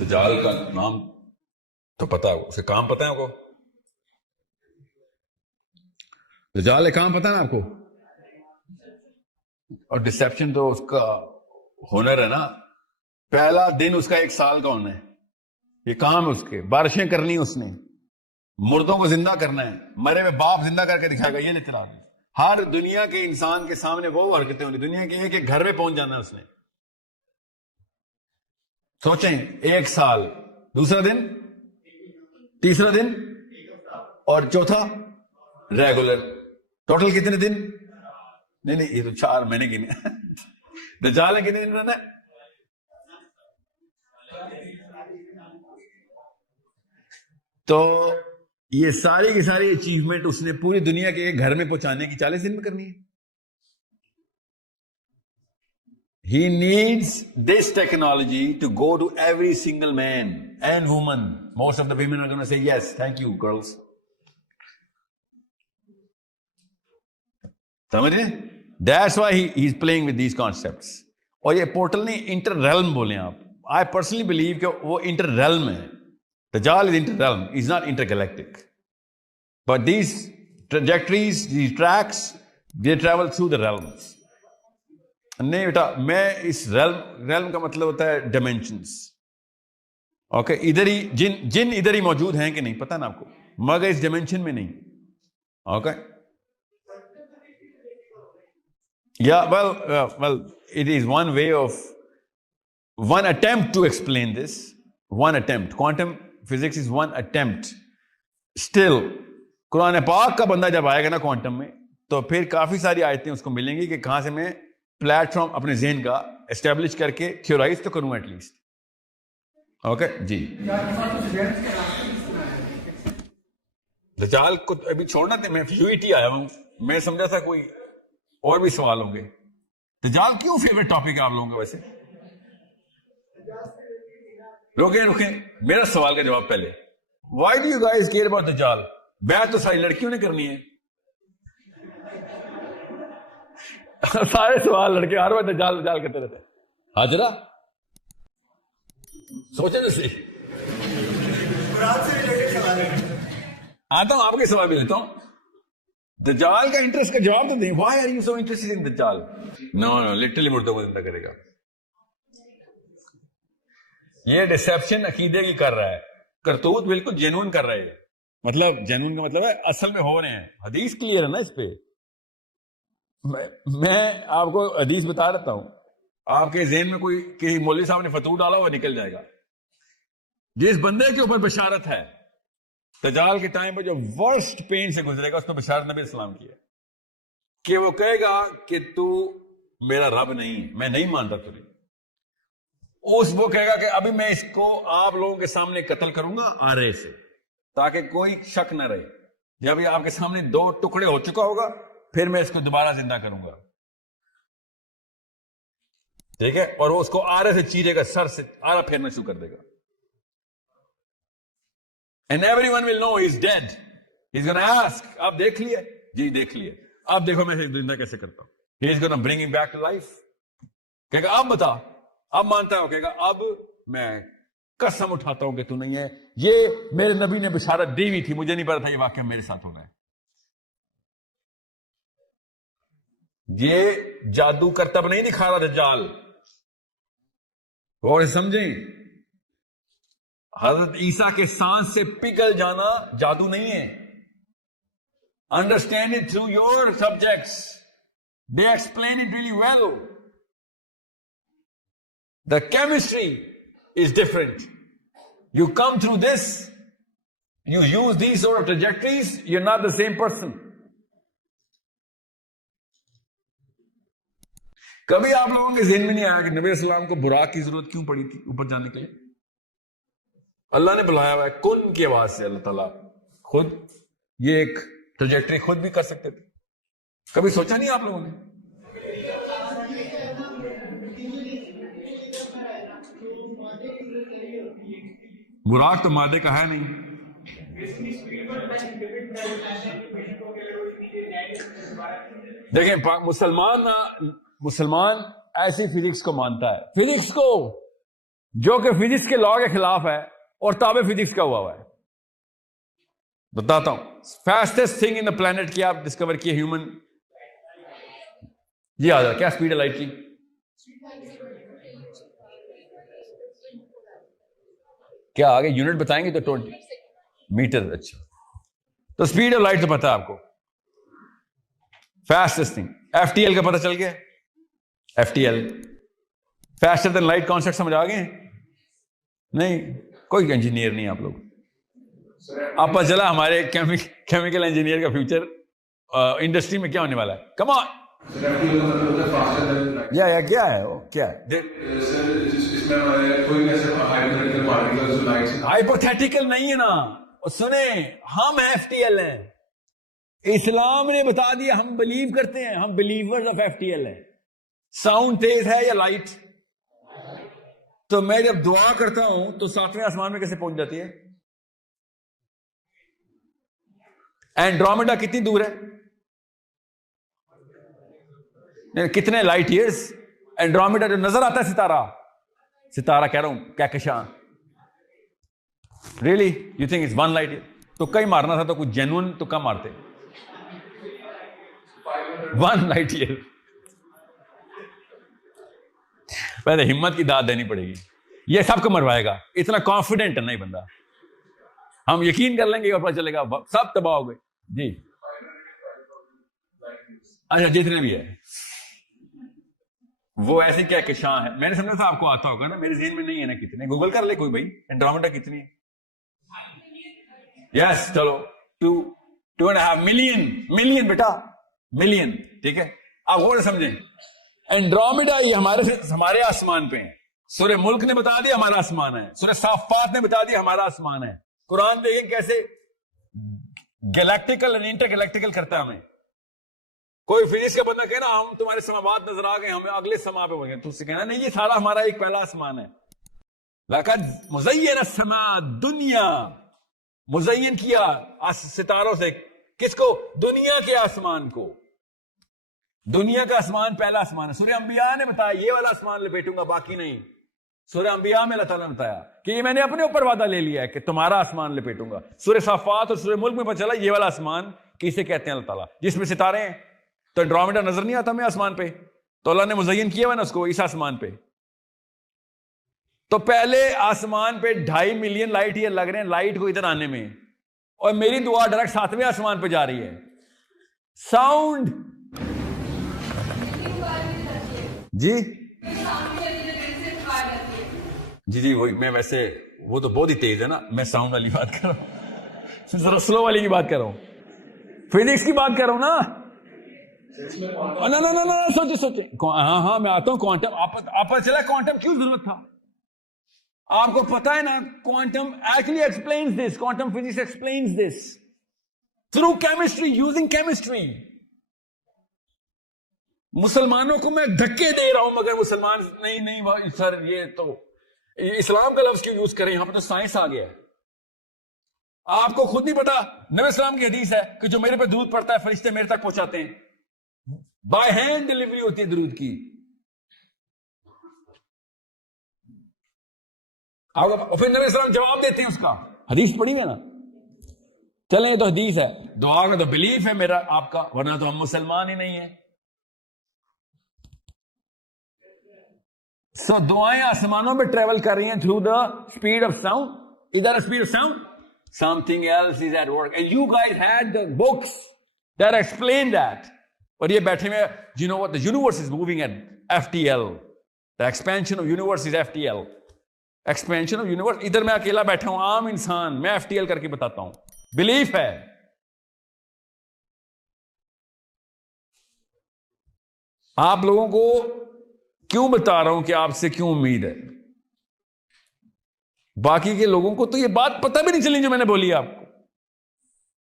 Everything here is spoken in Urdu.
دجال کا نام تو پتا ہے، اسے کام پتا ہے آپ کو؟ دجال کا کام پتا ہے نا آپ کو؟ اور ڈسپشن تو اس کا ہنر ہے نا. پہلا دن اس کا 1 سال کا ہونا ہے، یہ کام اس کے. بارشیں کرنی اس نے، مردوں کو زندہ کرنا ہے، مرے ہوئے باپ زندہ کر کے دکھائے گا. یہ لے رہا ہے ہر دنیا کے انسان کے سامنے وہ حرکتیں ہونی، دنیا کے ایک گھر میں پہنچ جانا ہے اس نے. سوچیں 1 سال، دوسرا دن، تیسرا دن اور چوتھا ریگولر. ٹوٹل کتنے دن؟ نہیں یہ تو 4 مہینے گنے. دجال نے کتنے دن رہنا ہے؟ تو یہ ساری کی ساری اچیومنٹ اس نے پوری دنیا کے ایک گھر میں پہنچانے کی 40 دن میں کرنی ہے. He needs this technology to go to every single man and woman. Most of the women are going to say yes, thank you girls. سمجھ رہے ہیں؟ That's why he's playing with these concepts. اور یہ پورٹل نہیں، انٹر ریلم بولیں آپ. I personally believe کہ وہ انٹر ریلم ہے. Dajjal is inter realm, is not intergalactic. But these trajectories, these tracks, they travel through the realms. نہیں بیٹا، میں اس ریلم کا مطلب ہوتا ہے ڈائمینشنز. اوکے، ادھر ہی جن ادھر ہی موجود ہیں کہ نہیں پتہ نا آپ کو، مگر اس ڈائمینشن میں نہیں. اوکے یا well it is one way of one attempt to explain this. One attempt. Quantum physics is one attempt. Still قرآن پاک کا بندہ جب آئے گا نا کوانٹم میں، تو پھر کافی ساری آیتیں اس کو ملیں گی کہ کہاں سے میں پلیٹ فارم اپنے ذہن کا اسٹیبلش کر کے تھیورائز تو کروں ایٹ لیسٹ. اوکے جی. دجال کو ابھی چھوڑنا تھا، میں فیوٹی آیا ہوں، میں سمجھا تھا کوئی اور بھی سوال ہوں گے. دجال کیوں فیوریٹ ٹاپک ہے آپ لوگوں کا ویسے؟ رکیں میرا سوال کا جواب پہلے. Why do you guys care about دجال؟ بیعت تو ساری لڑکیوں نے کرنی ہے. سارے سوال لڑکے ہر وقت دجال کرتے رہتے ہیں. حاجرہ سوچیں تو صحیح. آتا ہوں آپ کے سوال بھی لیتا ہوں. دجال کا انٹرسٹ کا جواب تو دیں. Why are you so interested in Dajjal? No literally مردوں کو زندہ کرے گا. یہ ڈسپشن عقیدے کی کر رہا ہے، کرتوت بالکل جینون کر رہا ہے. مطلب جینون کا مطلب ہے اصل میں ہو رہے ہیں. حدیث کلیئر ہے نا اس پہ. میں آپ کو حدیث بتا دیتا ہوں، آپ کے ذہن میں کوئی کسی مولوی صاحب نے فتوی ڈالا ہوا نکل جائے گا. جس بندے کے اوپر بشارت ہے دجال کے ٹائم پہ جو ورسٹ پین سے گزرے گا، اس کو بشارت نبی اسلام کی ہے کہ وہ کہے گا کہ تو میرا رب نہیں، میں نہیں مانتا تجھے. وہ کہے گا کہ ابھی میں اس کو آپ لوگوں کے سامنے قتل کروں گا آرے سے، تاکہ کوئی شک نہ رہے. جب یہ آپ کے سامنے 2 ٹکڑے ہو چکا ہوگا، پھر میں اس کو دوبارہ زندہ کروں گا. ٹھیک ہے؟ اور وہ اس کو آرے سے چیرے گا، سر سے آرا پھیرنا شروع کر دے گا. And everyone will know he's dead. He's gonna ask, آپ دیکھ لیے؟ جی دیکھ لیے. اب دیکھو میں زندہ کیسے کرتا ہوں. He's gonna bring him back to life. کہے گا اب بتا، اب مانتا ہوں. کہے گا اب میں قسم اٹھاتا ہوں کہ تو نہیں ہے. یہ میرے نبی نے بشارت دی ہوئی تھی، مجھے نہیں پتا تھا یہ واقعہ میرے ساتھ ہو رہا ہے. یہ جادو کرتب نہیں دکھا رہا دجال. اور سمجھیں، حضرت عیسیٰ کے سانس سے پگھل جانا جادو نہیں ہے. Understand it through your subjects. They explain it really well. The chemistry is different. You come through this, you use these sort of trajectories, you're not the same person. کبھی آپ لوگوں کے ذہن میں نہیں آیا کہ نبی السلام کو براق کی ضرورت کیوں پڑی تھی اوپر جانے کے لیے؟ اللہ نے بلایا ہوا ہے کن کی آواز سے. اللہ تعالیٰ خود یہ ایک ٹریجیکٹری خود بھی کر سکتے تھے. کبھی سوچا نہیں آپ لوگوں نے؟ براق تو مادے کا ہے نہیں. دیکھیں مسلمان ایسی فزکس کو مانتا ہے. فزکس کو جو کہ فزکس کے لا کے خلاف ہے اور تابع فزکس کا ہوا ہے. بتاتا ہوں. Fastest thing in the plant کیا آپ ڈسکور کیے ہیومن؟ جی آ کیا اسپیڈ ہے لائٹ کی؟ کیا آگے یونٹ بتائیں گے تو 20 میٹر. اچھا تو اسپیڈ آف لائٹ تو پتا ہے آپ کو. Fastest thing F T L کا پتہ چل گیا. F T L faster than light concept سمجھ آ گئے؟ نہیں کوئی انجینئر نہیں آپ لوگ. آپ پتہ چلا ہمارے کیمیکل انجینئر کا فیوچر انڈسٹری میں کیا ہونے والا ہے. کم آن یا کیا ہے وہ کیا ہے؟ ہائپوتھیٹیکل نہیں ہے نا. سنیں ہم ایف ٹی ایل ہیں. اسلام نے بتا دیا ہم بلیو کرتے ہیں. ہم believers of F T L ہیں. ساؤنڈ تیز ہے یا لائٹ؟ تو میں جب دعا کرتا ہوں تو 7ویں آسمان میں کیسے پہنچ جاتی ہے؟ اینڈرومیڈا کتنی دور ہے؟ کتنے لائٹ ایئرز؟ اینڈرومیڈا جو نظر آتا ہے ستارہ کہہ رہا ہوں کہکشاں. Really you think it's 1 light year? تو کئی مارنا تھا تو کچھ جینون تو کم مارتے. 1 لائٹ ایئر. پہلے ہمت کی داد دینی پڑے گی. یہ سب کو مروائے گا. اتنا کانفیڈنٹ ہے نہیں بندہ. ہم یقین کر لیں گے اور پتہ چلے گا سب تباہ ہو گئے. جی اچھا جتنے بھی ہے وہ ایسے کیا کہ شاں ہے. میں نے سمجھا تھا آپ کو آتا ہوگا نا. میرے ذہن میں نہیں ہے نا. کتنے گوگل کر لے کوئی بھائی اینڈرومیڈا کتنی ہے. یس چلو 2.5 ملین بیٹا ملین. ٹھیک ہے آپ غور سے سمجھیں. اینڈرومیڈا یہ ہمارے آسمان پہ ہیں. سورہ ملک نے بتا دیا ہمارا آسمان ہے. سورہ صافات نے بتا دیا ہمارا آسمان ہے. قرآن دیکھیں کیسے گیلیکٹیکل اور انٹر گیلیکٹیکل کرتا ہے ہمیں. کوئی فزکس کا بندہ کہنا ہم تمہارے سماوات نظر آ گئے ہمیں اگلے سما پہ ہو گئے. تو اس سے کہنا نہیں یہ سارا ہمارا ایک پہلا آسمان ہے. لقد مزین السماء دنیا. مزین کیا ستاروں سے. کس کو؟ دنیا کے آسمان کو. دنیا کا آسمان پہلا آسمان ہے. سورہ انبیاء نے بتایا یہ والا آسمان لپیٹوں گا باقی نہیں. سورہ انبیاء میں اللہ تعالیٰ نے بتایا کہ یہ میں نے اپنے اوپر وعدہ لے لیا ہے کہ تمہارا آسمان لپیٹوں گا. سورہ صافات اور سورہ ملک میں پتہ چلا یہ والا آسمان کسے کہتے ہیں اللہ تعالیٰ جس میں ستارے ہیں. تو اینڈرومیڈا نظر نہیں آتا ہمیں آسمان پہ. تو اللہ نے مزین کیا ہوا نا اس کو اس آسمان پہ. تو پہلے آسمان پہ 2.5 ملین لائٹ ایئر لگ رہے ہیں لائٹ کو ادھر آنے میں. اور میری دعا ڈائریکٹ 7ویں آسمان پہ جا رہی ہے. ساؤنڈ جی وہی میں ویسے وہ تو بہت ہی تیز ہے نا. میں ساؤنڈ والی بات کر رہا ہوں. ذرا سلو والی کی بات کر رہا ہوں. فزکس کی بات کر رہا ہوں نا. سوچے ہاں میں آتا ہوں. کوانٹم آپ کو چلا کوانٹم کیوں ضرورت تھا؟ آپ کو پتا ہے نا quantum actually explains this. Quantum physics explains this through chemistry using chemistry. مسلمانوں کو میں دھکے دے رہا ہوں مگر مسلمان نہیں سر یہ تو اسلام کا لفظ کیوں یوز کریں. یہاں پہ تو سائنس آ گیا ہے. آپ کو خود نہیں پتا نبی اسلام کی حدیث ہے کہ جو میرے پہ درود پڑتا ہے فرشتے میرے تک پہنچاتے ہیں. بائی ہینڈ ڈلیوری ہوتی ہے درود کی. پھر نبی اسلام جواب دیتے ہیں اس کا. حدیث پڑھی ہے نا. چلیں یہ تو حدیث ہے. دعا کا تو بلیف ہے میرا آپ کا ورنہ تو ہم مسلمان ہی نہیں ہیں. سو دعائیں آسمانوں میں ٹریول کر رہی ہیں through the speed of sound. ادھر speed of sound something else is at work and you guys had the books that explain that. اور یہ بیٹھے میں you know what the universe is moving at FTL. The expansion of universe is FTL. Expansion of universe. ادھر میں اکیلا بیٹھا ہوں عام انسان. میں FTL کر کے بتاتا ہوں. بلیف ہے. آپ لوگوں کو کیوں بتا رہا ہوں کہ آپ سے کیوں امید ہے. باقی کے لوگوں کو تو یہ بات پتہ بھی نہیں چلی جو میں نے بولی آپ کو.